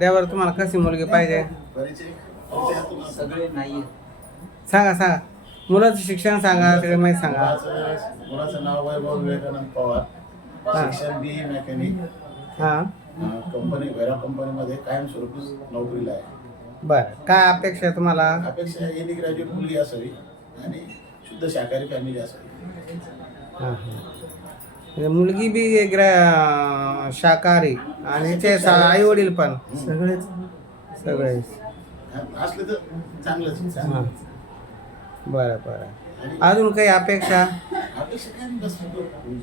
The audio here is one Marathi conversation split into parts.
त्यावर तुम्हाला कशी मुलगी पाहिजे? सगळे नाही सांगा सांगा. मुलाचं शिक्षण सांगा सगळे माहिती सांगा. मुलाचं मुलाचं नाव वैभव विवेकानंद पवार. शिक्षण बी मेकॅनिक हां. कंपनी वैरा कंपनीमध्ये कायमस्वरूपी नोकरीला आहे. बरं. काय अपेक्षा आहे तुम्हाला? अपेक्षा एनी ग्रॅज्युएट मुलगी असावी आणि शुद्ध शाकाहारी फॅमिली असावी. हां हां. मुलगी बी ग्रॅ शाकाहारी आणि ते आई वडील पण. सगळेच. सगळे. असलं तर चांगलंच. हां. बरं बरं. अजून काही अपेक्षा? अपेक्षा काय नाही, बस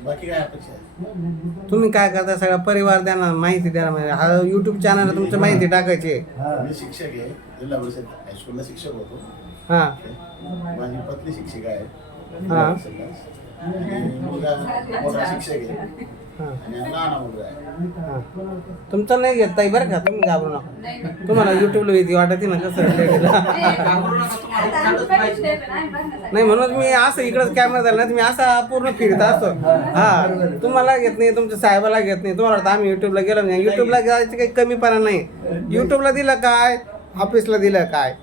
बाकी काय अपेक्षा आहे? तुम्ही काय करता? सगळा परिवार द्या माहिती द्या म्हणजे. हा यूट्यूब चॅनल तुमची माहिती टाकायची. आहे. मी शिक्षक आहे. जिल्हा परिषद हायस्कूलला शिक्षक होतो. हां. माझी पत्नी शिक्षिका आहे. हा. आणि मुलगा मोठा शिक्षक आहे हां. आणि लहान मुलगा आहे हां तुमचं नाही घेत ताई बरं का? तुम्ही घाबरू नका. तुम्हाला युट्यूबला भीती वाटते ना कसं नाही म्हणून मी असं इकडंच कॅमेरा झाला ना तुम्ही असा पूर्ण फिरत असतो हा. तुम्हाला घेत नाही तुमच्या साहेबाला घेत नाही. तुम्हाला वाटतं आम्ही युट्यूबला गेलो नाही. युट्यूबला जायचं काही कमीपणा नाही. युट्यूबला दिलं काय? ऑफिसला दिलं काय?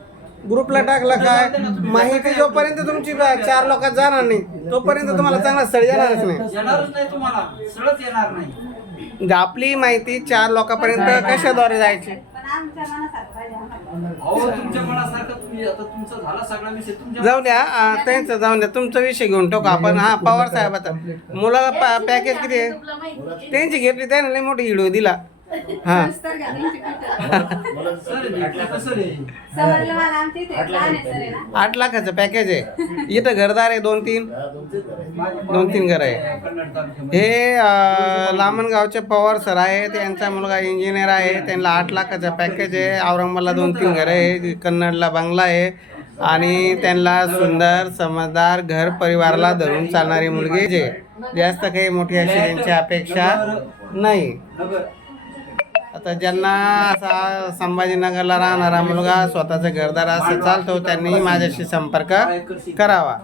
ग्रुपला टाकलं काय? माहिती जोपर्यंत तुमची चार लोकात जाणार नाही तोपर्यंत तुम्हाला चांगला स्थळ येणारच नाही. येणारच नाही तुम्हाला. सरळच येणार नाही. आपली माहिती चार लोकांपर्यंत कशाद्वारे जायची? आता जाऊ द्या त्यांचं जाऊन द्या. तुमचा विषय घेऊन टाकू आपण. हा पवार साहेबाचा मुलाला पॅकेज किती आहे. त्यांची घेतली त्याने मोठी व्हिडिओ दिला. हा. आठ लाखाचं पॅकेज आहे. इथं घरदार आहे दोन तीन. हा, दोन तीन घर आहे. हे लामणगावचे पवार सर आहे. त्यांचा मुलगा इंजिनियर आहे. त्यांना आठ लाखाचं पॅकेज आहे. औरंगाबादला दोन तीन घर आहे. कन्नडला बंगला आहे. आणि त्यांना सुंदर समजदार घर परिवाराला धरून चालणारी मुलगी जे जास्त काही मोठी अशी त्यांची अपेक्षा नाही. आता ज्यांना असा संभाजीनगरला राहणारा मुलगा स्वतःचं घरदार असं चालतो त्यांनी माझ्याशी संपर्क करावा.